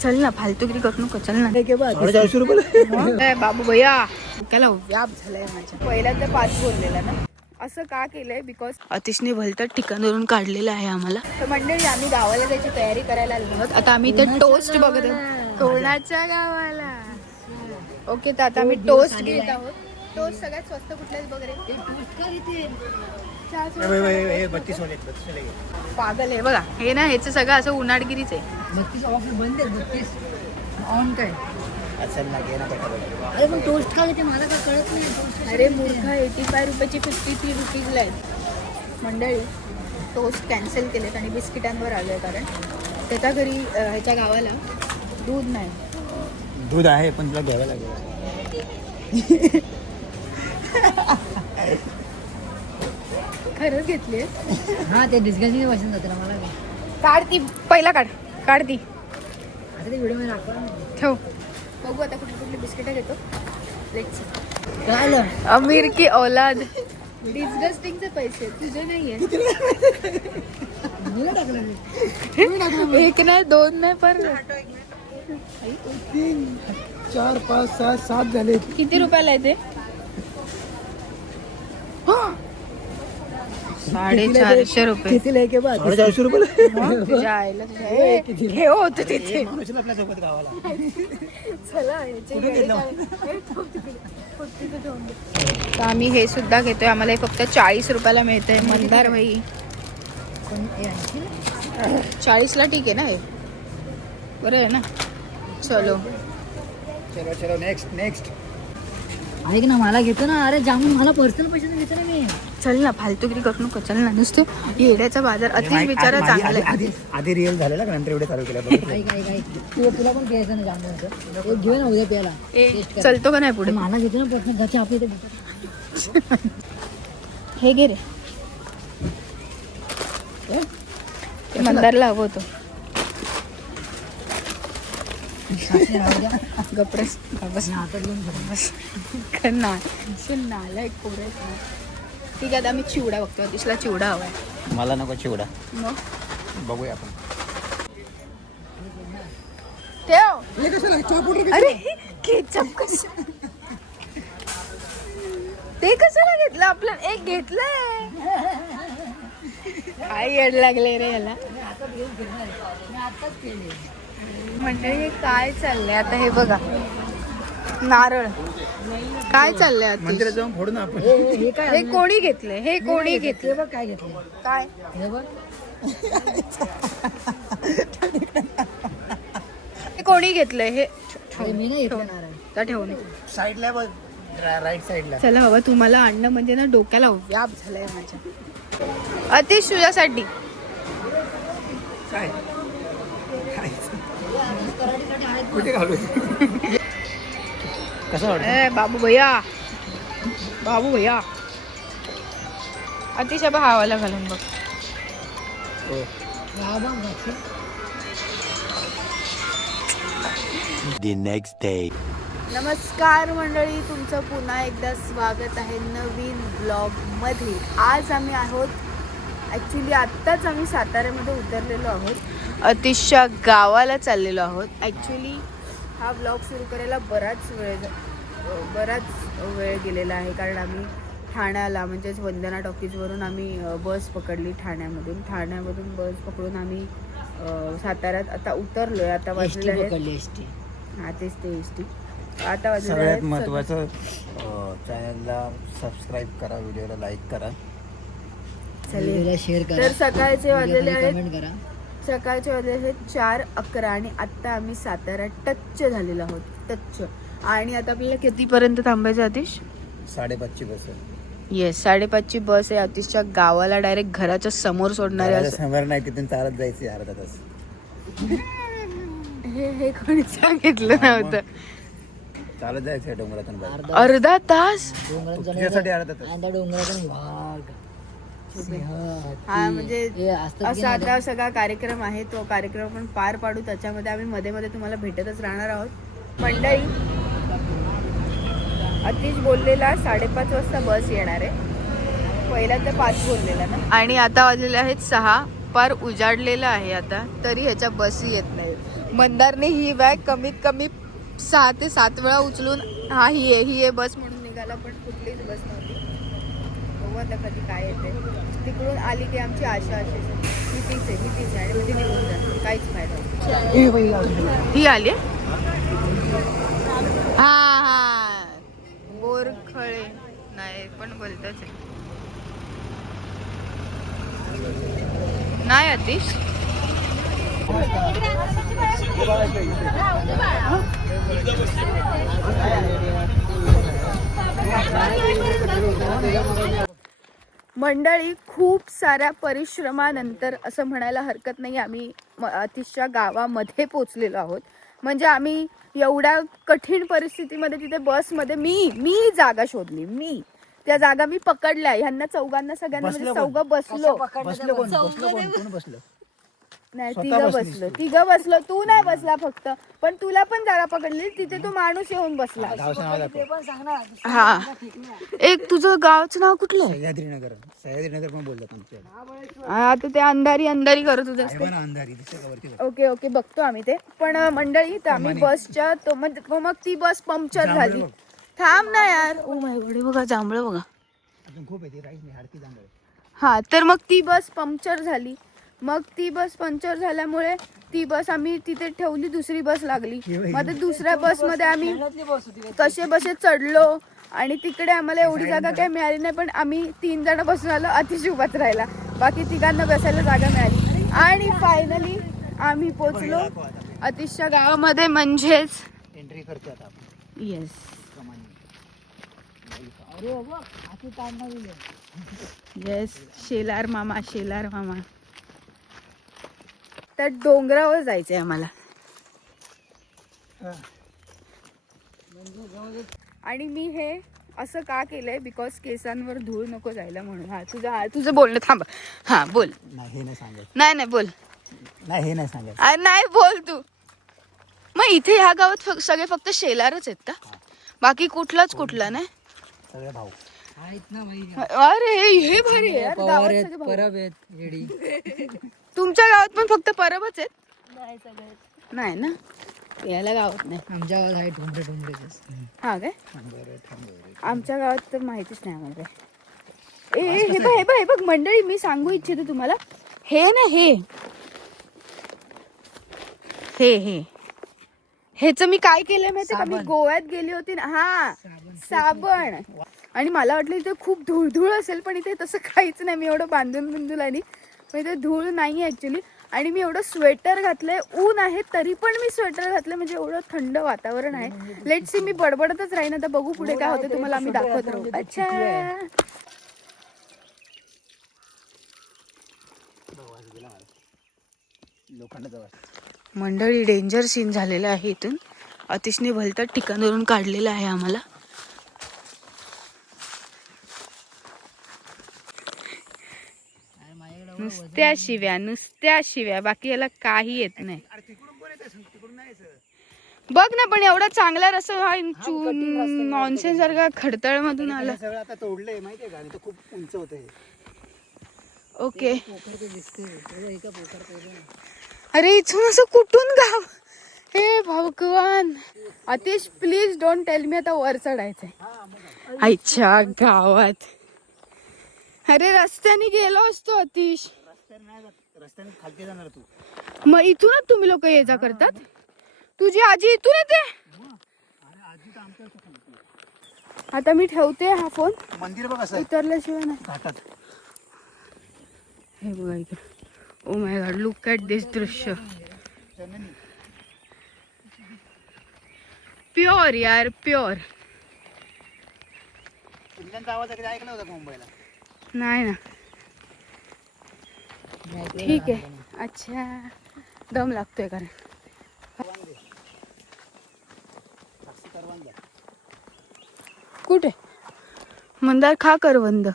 चल ना, फालतूगिरी करू नको, चल ना. 450 रुपये. बाबू भैया त्याला व्याप झालाय माझ्या. पहिल्यांदा 5 बोललेला ना. असं का केलंय बिकॉज अतिशने भलतं ठिकाणावरून काढलेलं आहे आम्हाला. तर मंडळी आम्ही गावाला जायची तयारी करायला आलो आहोत. आता आम्ही इथे टोस्ट बघत आहोत. कोणाच्या गावाला. ओके, तर आता आम्ही टोस्ट घेत आहोत. टोस्ट सगळ्यात स्वस्त कुठल्याच वगैरे 32 वाले. पागल आहे बघा हे ना. ह्याचं सगळं असं उन्हाळगिरीच आहे. 32 ऑफर बंद आहे. 32 ऑन काय. असेल ना, घे ना पटापट. अरे पण टोस्ट का घेते मला काय कळत नाही. अरे मूर्खा, 85 रुपयाची 53 रुपीजला आहेत. मंडळी टोस्ट कॅन्सल केलेत आणि बिस्किटांवर आलोय कारण त्याच्या घरी ह्याच्या गावाला दूध नाही. दूध आहे पण तुला घ्यावं लागेल. खरंच घेतले. हा ते डिस्कशन वाचून जाते ना मला काय. काढ ती पहिला, काढ ती. आता ते व्हिडिओ मध्ये दाखवा. ठेव. बघू आता कुठली कुठली बिस्किटं घेतो. लेट्स. काय आलं. अमीर की औलाद. डिस्गस्टिंगचे पैसे तुझे नाहीये. मला टाकलं मी. 1 नाही 2 नाही पर 3 4 5 6 7 झाले. किती रुपयाला आहे ते. 450 रुपये. किती लेके बा 450 रुपये. तुझ्या आईला हे होतं तिथे. माणूस आपल्या सोबत गावाला. चला कुठे गेलो? तर आम्ही हे सुद्धा घेतोय. आम्हाला हे फक्त 40 रुपयाला मिळतंय. मंदार भाई 40ला ठीक आहे ना हे. बरं आहे ना. चलो चलो नेक्स्ट. ऐक ना मला घेतो ना. अरे जामून मला पर्सनल पैसे घेतो ना मी. चल ना, फालतूगिरी करू नको, चल ना. नुसतं येड्याचा बाजार. अतिश बिचारा चांगला आहे. आधी रिअल झालेला का नंतर एवढे चालू केलं. काय तुला पण प्यायचं ना जामूनचं. एक घेऊ ना उद्या प्यायला. चलतो का नाही पुढे. मला घेतो ना पर्सनल. घरचे आपल्या इथे हे घे रे. ते मंदारला हवं होतं. गप्रेस नालायक पोरं आहेत ना. ठीक आहे, आता आम्ही चिवडा बघतो. अतिशला चिवडा हवाय. मला नको चिवडा. मग बघूया आपण. ठेव. अरे केचप कसं. ते कशाला घेतलं. आपलं एक घेतलंय. काय येड लागले रे याला. मंडळी काय चाललंय आता. हे बघा नारळ. काय चाललंय आता. मंदिरात जाऊन फोडू ना आपण. हे काय हे कोणी घेतलंय. हे कोणी घेतलं. बघ काय घेतलं. काय हे बघ हे कोणी घेतलंय. हे अरे मी नाही घेतलं नारळ. तर ठेवून साईडला बघ. राईट साईडला. चला हवं तुम्हाला आणणं म्हणजे ना डोक्याला व्याप झालाय माझ्या. अतिश तुझ्यासाठी. काय कुठे घालू. कसं वाटतं. बाबू भैया अतिशय भावाला घालून बघ. The next day. नमस्कार मंडळी, तुमचं पुन्हा एकदा स्वागत आहे नवीन ब्लॉगमध्ये. आज आम्ही आहोत ॲक्च्युली आत्ताच आम्ही साताऱ्यामध्ये उतरलेलो आहोत. अतिशय गावाला चाललेलो आहोत. ॲक्च्युली हा ब्लॉग सुरू करायला बराच वेळ गेलेला आहे कारण आम्ही ठाण्याला म्हणजेच वंदना टॉकीजवरून आम्ही बस पकडली. ठाण्यामधून बस पकडून आम्ही साताऱ्यात आता उतरलो आहे. आता वाजले आहेत. हा तेच ते एसटी. आता वाजले सगळ्यात आहेत. महत्त्वाचं चॅनलला सबस्क्राईब करा, व्हिडिओला लाईक करा, शेअर करा. तर सकाळचे वाजलेले आहेत. कमेंट करा. सकाळचे वाजले आहेत 4:11 आणि आत्ता आम्ही सातारा टच झालेलो आहोत. टच. आणि आता आपल्याला कितीपर्यंत थांबायचं अतिश. 5:30ची बस आहे. येस 5:30ची बस आहे. अतिशच्या गावाला डायरेक्ट घराच्या समोर सोडणार आहे. समोर नाही, तिथून चालत जायची अर्धा तास. हे कोणी सांगितलं नव्हतं. चालत जायचं डोंगरातून बाहेर. अर्धा तास. तुझ्यासाठी अर्धा तास. आणि त्या डोंगरातून वाघ हा म्हणजे असा आता सगळा कार्यक्रम आहे. तो कार्यक्रम आपण पार पाडू. त्याच्यामध्ये आम्ही मध्ये मध्ये तुम्हाला भेटतच राहणार आहोत. मंडळी अतिश बोललेला 5:30 वाजता बस येणार आहे. पहिल्यांदा 5 बोललेला ना. आणि आता वाजलेले आहेत 6. पार उजाडलेलं आहे आता तरी ह्याच्या बस येत नाहीत. मंदारने ही बॅग कमीत कमी 6 ते 7 वेळा उचलून हा ही आहे बस म्हणून निघाला, पण कुठलीच बस नव्हती. बघू आता कधी काय येते. तिकडून आली की आमची आशा अशी ही तीच आहे आणि म्हणजे निघून जाते, काहीच फायदा नाही. ही आली हा हा बोरखळे नाही पण बोलतच आहे नाही अतिश. मंडळी, खूप साऱ्या परिश्रमानंतर असं म्हणायला हरकत नाही आम्ही अतिशच्या गावामध्ये पोचलेलो आहोत. म्हणजे आम्ही एवढ्या कठीण परिस्थितीमध्ये तिथे बसमध्ये मी जागा शोधली. मी त्या जागा मी पकडल्या ह्यांना चौघांना सगळ्यांना, म्हणजे चौघं बसलो. नाही तिघं बसलो तू नाही बसला फक्त, पण तुला पण जागा पकडली तिथे तो माणूस येऊन बसला. हा एक तुझं गावचं नाव कुठलं? सह्याद्रीनगर पण बोलतात आमच्या. आता ते अंधारी करत होते. ओके ओके बघतो आम्ही ते. पण मंडळी तर आम्ही बसच्या मग ती बस पंक्चर झाली. थांब ना यार. ओ माय गॉड, बघा जांभळं बघा. हा तर मग ती बस पंक्चर झाली. मग ती बस पंक्चर झाल्यामुळे ती बस आम्ही तिथे ठेवली, दुसरी बस लागली. मग दुसऱ्या बसमध्ये आम्ही कसे बसे चढलो आणि तिकडे आम्हाला एवढी जागा काही मिळाली नाही, पण आम्ही 3 जण बसून आलो. अतिश उभाच राहिला, बाकी तिघांना बसायला जागा मिळाली. आणि फायनली आम्ही पोचलो अतिशच्या गावामध्ये, म्हणजेच एंट्री करतो आता आपण. येस येस शेलार मामा. त्या डोंगरावर जायचंय आम्हाला. आणि मी हे असं का केलंय, बिकॉज केसांवर धूळ नको जायला म्हणून. हा तुझं बोलणं थांब. हा बोल. हे नाही सांगत. नाही बोल. हे नाही सांगत. नाही बोल तू. मग इथे ह्या गावात सगळे फक्त शेलारच आहेत का? बाकी कुठला नाही? सगळे भाऊ. अरे हे भारी आहे यार, गावात सगळे भाऊ. तुमच्या गावात पण फक्त परबच आहेत? नाही ना, याला गावात नाही. आमच्या गावात आहे ठोंबरे. हा काय? आमच्या गावात तर माहितीच नाही आम्हाला. हे बघ मंडळी, मी सांगू इच्छिते तुम्हाला. हे ना हे ह्याच मी काय केलंय माहितीये का? मी गोव्यात गेली होती ना. हा साबण. आणि मला वाटलं इथे खूप धूळ असेल, पण इथे तसं काहीच नाही. मी एवढं बांधून आणि इथे धूळ नाही ऍक्च्युली. आणि मी एवढं स्वेटर घातलंय, ऊन आहे तरी पण मी स्वेटर घातलंय, म्हणजे एवढं थंड वातावरण आहे. लेट सी, मी बडबडतच राहीन आता, बघू पुढे काय होतं, तुम्हाला आम्ही दाखवत राहू. अच्छा मंडळी, डेंजर सीन झालेला आहे इथून. अतिशने भलत्या ठिकाणावरून काढलेलं आहे आम्हाला. नुसत्या शिव्या, बाकी याला काही येत नाही. बघ ना, पण एवढा चांगला रस्ता हा नॉनसेन्स सारखा खडतळ मधून आला. आता तोडलंय माहितीये का? तो खूप उंच होत. ओके. अरे इथून असं कुठून गाव? हे भगवान. अतिश प्लीज डोंट टेल मी आता वर चढायचंय आईच्या गावात. अरे रस्त्याने गेलो असतो अतिश. रस्त्याने खालती जाणार तू. मग इथूनच तुम्ही लोक ये जा करतात? तुझी आजी इथून येते? आता मी ठेवते हा फोन. मंदिर बघ असं उतरल्याशिवाय नाही. घाटात. हे बघा इकडे. Oh my god, look at this दृश्य. प्युअर यार, प्युअर. पिल्ल्यांचा आवाज कधी ऐकला होता मुंबईला? नाही ना. ठीक आहे. अच्छा, दम लागतोय कारण. कुठे? मंदार खा करवंद.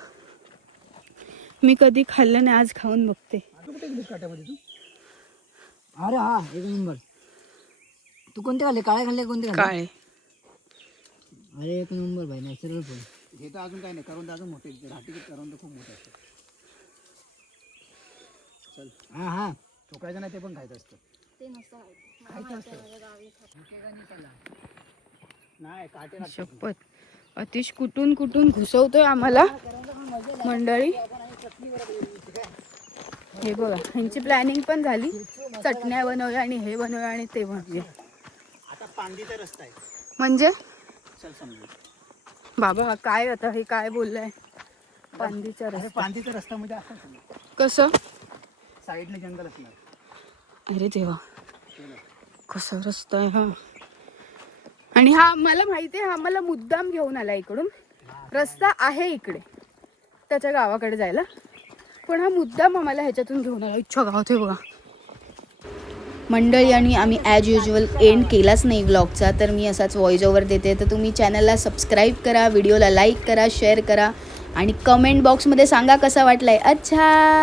मी कधी खाल्लं नाही, आज खाऊन बघते. अरे हा, एक नंबर. तू कोणते खाल्ले? काळे खाल्ले? कोणते खाल्ले? काळे. अरे एक नंबर भाई, नॅचरल फळ. हे तर अजून काही नाही, करवंद अजून मोठे. घाटी करवंद खूप मोठे असतात. चल. हा चोकायचं नाही, ते पण खायचं असतं. ते नसतं खायचं. मला माहिती आहे, माझ्या गावी खातात. नाही काटे लागतात. शपथ अतिश कुठून कुठून घुसवतोय आम्हाला मंडळी. हे बघा ह्यांची प्लॅनिंग पण झाली, चटण्या बनवूया आणि हे बनवूया आणि ते बनवूया. आता पांदीचा रस्ता आहे. म्हणजे चल समजू. बाबा काय आता हे काय बोललंय? पांदीचा अरे रस्ता पांदीचा रस्ता म्हणजे असं समज. कसं? साईडला जंगल असणार. अरे देवा कसा रस्ता आहे हा. आणि हा मला माहिती आहे, हा मला मुद्दाम घेऊन आला इकडून. रस्ता आहे इकडे त्याच्या गावाकडे जायला, पण हा मुद्दाम आम्हाला ह्याच्यातून घेऊन आला. इच्छा गावात आहे बघा मंडळी. आणि आम्ही ॲज युजल एंड केलाच नाही व्लॉगचा, तर मी असाच व्हॉइस ओव्हर देते. तर तुम्ही चॅनलला सबस्क्राईब करा, व्हिडिओला लाईक करा, शेअर करा आणि कमेंट बॉक्समध्ये सांगा कसा वाटलाय. अच्छा.